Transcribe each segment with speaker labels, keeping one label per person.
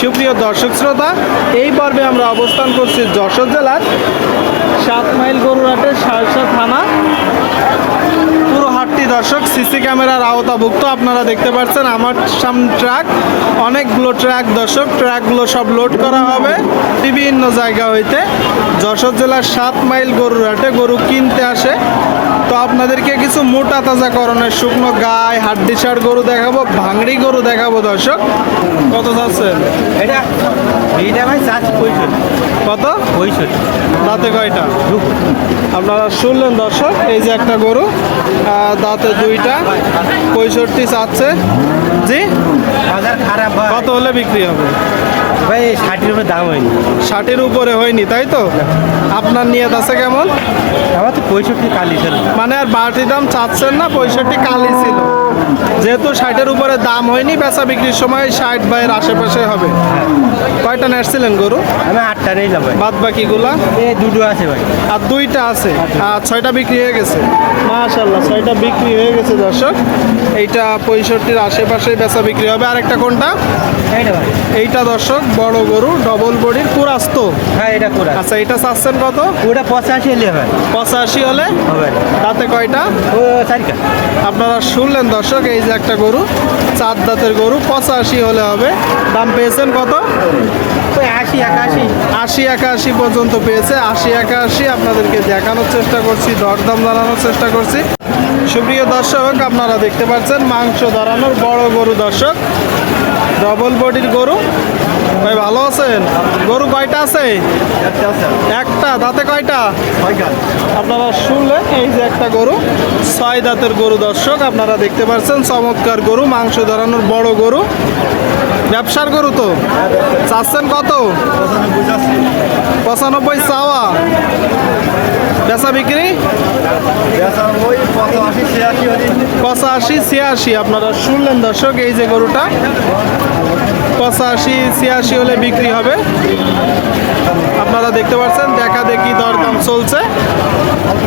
Speaker 1: সুপ্রিয় দর্শক শ্রোতা, এই পর্বে আমরা অবস্থান করছি যশোর জেলার সাত মাইল গরুরাটের সারসা থানা। পুরো হাটটি দর্শক, সিসি ক্যামেরার আওতাভুক্ত, আপনারা দেখতে পাচ্ছেন আমার সামনে ট্রাক, অনেকগুলো ট্রাক দর্শক, ট্রাকগুলো সব লোড করা হবে বিভিন্ন জায়গা হইতে। যশোর জেলার সাত মাইল গরুর হাটে গরু কিনতে আসে। তো আপনাদেরকে কিছু মোটা তাজা করণের শুকনো গায়ে হাড্ডিসার গরু দেখাবো ভাঙড়ি গরু দেখাবো দর্শক। কত যাচ্ছেন
Speaker 2: এটা এইটা ভাই চার্জ পঁয়ষট্টি।
Speaker 1: কত?
Speaker 2: পঁয়ষট্টি।
Speaker 1: দাঁতে কয়টা? আপনারা শুনলেন দর্শক এই যে একটা গরু দাঁতে দুইটা পঁয়ষট্টি চাচ্ছে। জি?
Speaker 2: বাজার খারাপ
Speaker 1: কত হলে বিক্রি হবে?
Speaker 2: ভাই ষাটের উপরে দাম হয়নি।
Speaker 1: ষাটের উপরে হয়নি তাই তো? আপনার নিয়ত আছে কেমন?
Speaker 2: আমার তো পঁয়ষট্টি কালি ছিল।
Speaker 1: মানে আর বাড়তি দাম চাচ্ছেন না পঁয়ষট্টি কালি ছিল। যেহেতু ষাটের উপরে দাম হয়নি বেচা বিক্রির সময় ষাট বাইয়ের আশেপাশে হবে। কয়টা নেসছিলেন গরু?
Speaker 2: আমি আটটা নিলাম ভাই।
Speaker 1: বাদ বাকিগুলা?
Speaker 2: দুটো আছে ভাই।
Speaker 1: আর দুইটা আছে? আর ছয়টা বিক্রি হয়ে গেছে? মাশাল্লাহ ছয়টা বিক্রি হয়ে গেছে দর্শক। এইটা পঁয়ষট্টির আশেপাশে বেচা বিক্রি হবে। আরেকটা কোনটা?
Speaker 2: এইটা ভাই।
Speaker 1: এইটা দর্শক বড় গরু ডবল বডির পুরাস্ত
Speaker 2: হ্যাঁ এটা করে
Speaker 1: আচ্ছা এটা চাচ্ছেন কত?
Speaker 2: ওটা পঁচাশি হলে হবে।
Speaker 1: পঁচাশি হলে?
Speaker 2: হবে
Speaker 1: তাতে কয়টা?
Speaker 2: ও চারিকা
Speaker 1: আপনারা শুনলেন দর্শক এই যে একটা গরু চার দাঁতের গরু পঁচাশি হলে হবে। দাম পেয়েছেন কত?
Speaker 2: আশি একাশি।
Speaker 1: আশি একাশি পর্যন্ত পেয়েছে। আশি একাশি আপনাদেরকে দেখানোর চেষ্টা করছি দরদাম জানানোর চেষ্টা করছি। সুপ্রিয় দর্শক আপনারা দেখতে পাচ্ছেন মাংস দাঁড়ানোর বড় গরু দর্শক। ডবল বডির গরু। ভাই, ভালো আছেন? গরু কয়টা আছে? একটা, দাঁতে কয়টা? আপনারা শুনলেন, এই যে একটা গরু। ছয় দাঁতের গরু, দর্শক, আপনারা দেখতে পাচ্ছেন চমৎকার গরু, মাংস ধরানোর বড় গরু। ব্যবসার গরু তো? চাচ্ছেন কত? পঁচানব্বই চাওয়া। বেচা বিক্রি?
Speaker 2: পঁচাশি, ছিয়াশি।
Speaker 1: আপনারা শুনলেন, দর্শক, এই যে গরুটা। পঁচাশি ছিয়াশি হলে বিক্রি হবে। আপনারা দেখতে পাচ্ছেন দেখা দেখি দরদাম চলছে।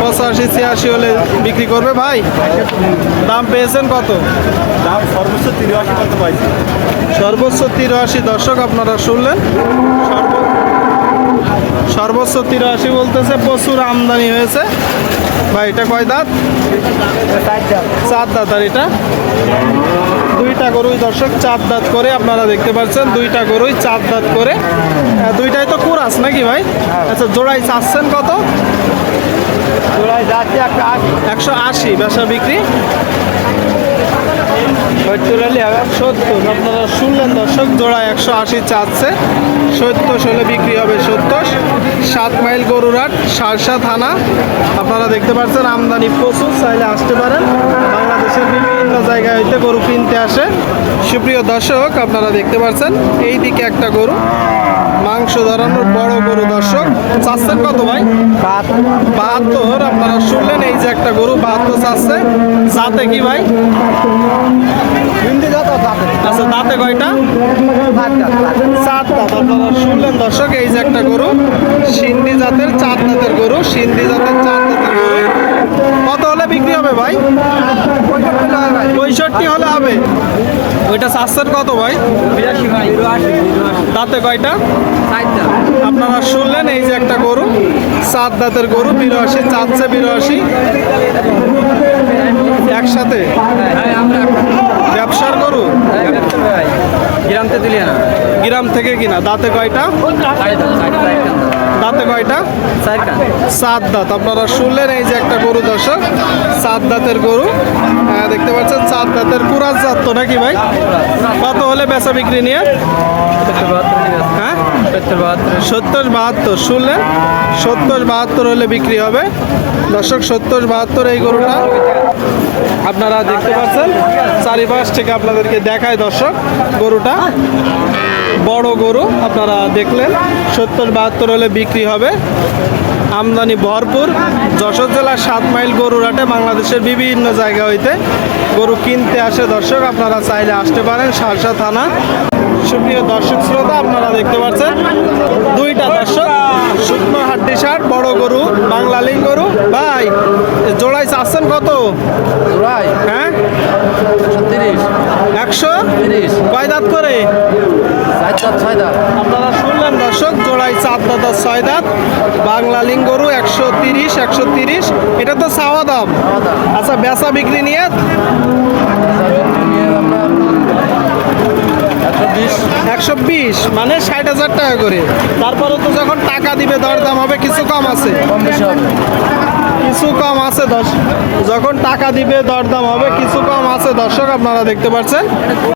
Speaker 1: পঁচাশি ছিয়াশি হলে বিক্রি করবে ভাই। দাম পেয়েছেন কত?
Speaker 2: দাম সর্বোচ্চ তিরাশি কত পাইছি?
Speaker 1: সর্বোচ্চ তিরাশি দর্শক আপনারা শুনলেন। সর্ব- সর্বোচ্চ তিরাশি বলতেছে প্রচুর আমদানি হয়েছে। ভাই এটা কয় দাঁত? চার দাঁত আর এটা? দুইটা গরুই দর্শক চার দাঁত করে আপনারা দেখতে পাচ্ছেন দুইটা গরুই চার দাঁত করে। দুইটাই তো কুরাস নাকি ভাই? আচ্ছা জোড়াই চাচ্ছেন কত?
Speaker 2: যাচ্ছে আশি।
Speaker 1: একশো আশি ব্যবসা বিক্রি। সত্তর। আপনারা শুনলেন দর্শক, জোড়া একশো আশি চাচ্ছে। সত্তর হলে বিক্রি হবে সত্তর। সাত মাইল গরুরাট সারসা থানা আপনারা দেখতে পাচ্ছেন আমদানি প্রচুর, চাইলে আসতে পারেন। বাংলাদেশের বিভিন্ন জায়গায় হইতে গরু কিনতে আসে। সুপ্রিয় দর্শক, আপনারা দেখতে পাচ্ছেন এই দিকে একটা গরু। মাংস ধরানোর বড় গরু। দর্শক চাচ্ছেন কত ভাই? বাহাত্তর। আপনারা শুনলেন এই যে একটা গরু বাহাত্তর চাচ্ছে। যাতে কি ভাই? আচ্ছা দাঁতে কয়টা? চার দাঁত আপনারা শুনলেন দর্শক এই যে একটা গরু। সিন্ধি জাতের চার দাঁতের গরু সিন্ধি জাতের চার দাঁতের গরু। কত হলে বিক্রি হবে ভাই? পঁয়ষট্টি হলে হবে। ওইটা চাচ্ছেন কত ভাই? দাঁতে কয়টা? আপনারা শুনলেন এই যে একটা গরু সাত দাঁতের গরু বিরাশি চাচ্ছে বিরাশি। একসাথে? ব্যবসার গরু?
Speaker 2: গ্রামতে দিলি না
Speaker 1: গ্রাম থেকে কিনা? দাঁতে কয়টা? দাঁতে কয়টা? সাত দাঁত আপনারা শুনলেন এই যে একটা গরু দর্শক সাত দাঁতের গরু দেখতে পাচ্ছেন সাত দাঁতের কুরাজ জাত তো নাকি ভাই? কত হলে বেচা বিক্রি নিয়ে? হ্যাঁ? সত্তর বাহাত্তর, শুনলেন? সত্তর বাহাত্তর হলে বিক্রি হবে। দর্শক, সত্তর বাহাত্তর এই গরুটা আপনারা দেখতে পাচ্ছেন। চারিপাশ থেকে আপনাদেরকে দেখায় দর্শক গরুটা। বড় গরু, আপনারা দেখলেন। সত্তর বাহাত্তর হলে বিক্রি হবে। আমদানি ভরপুর। যশোর জেলার সাত মাইল গরুরাটে বাংলাদেশের বিভিন্ন জায়গা হইতে গরু কিনতে আসে। দর্শক আপনারা চাইলে আসতে পারেন সারসা থানা। সুপ্রিয় দর্শক শ্রোতা আপনারা দেখতে পাচ্ছেন দুইটা দর্শক শুকনো হাড্ডি শার্ট বড় গরু বাংলালিং গরু। ভাই জোড়াই চাচ্ছেন কত?
Speaker 2: রাই
Speaker 1: হ্যাঁ? একশো
Speaker 2: তিরিশ।
Speaker 1: কয় দাঁত করে?
Speaker 2: ছয়
Speaker 1: দর্শক চার দাঁত আর ছয় দাঁত। বাংলালিং গরু একশো তিরিশ একশো তিরিশ। এটা তো চাওয়া দাম। আচ্ছা বেচা বিক্রি নিয়ে?
Speaker 2: একশো বিশ
Speaker 1: মানে ষাট হাজার টাকা করে। তারপরে তো যখন টাকা দিবে, দরদাম হবে, কিছু কম আছে। কিছু কম আছে, দশ। যখন টাকা দিবে, দরদাম হবে, কিছু কম আছে। দর্শক, আপনারা দেখতে পাচ্ছেন।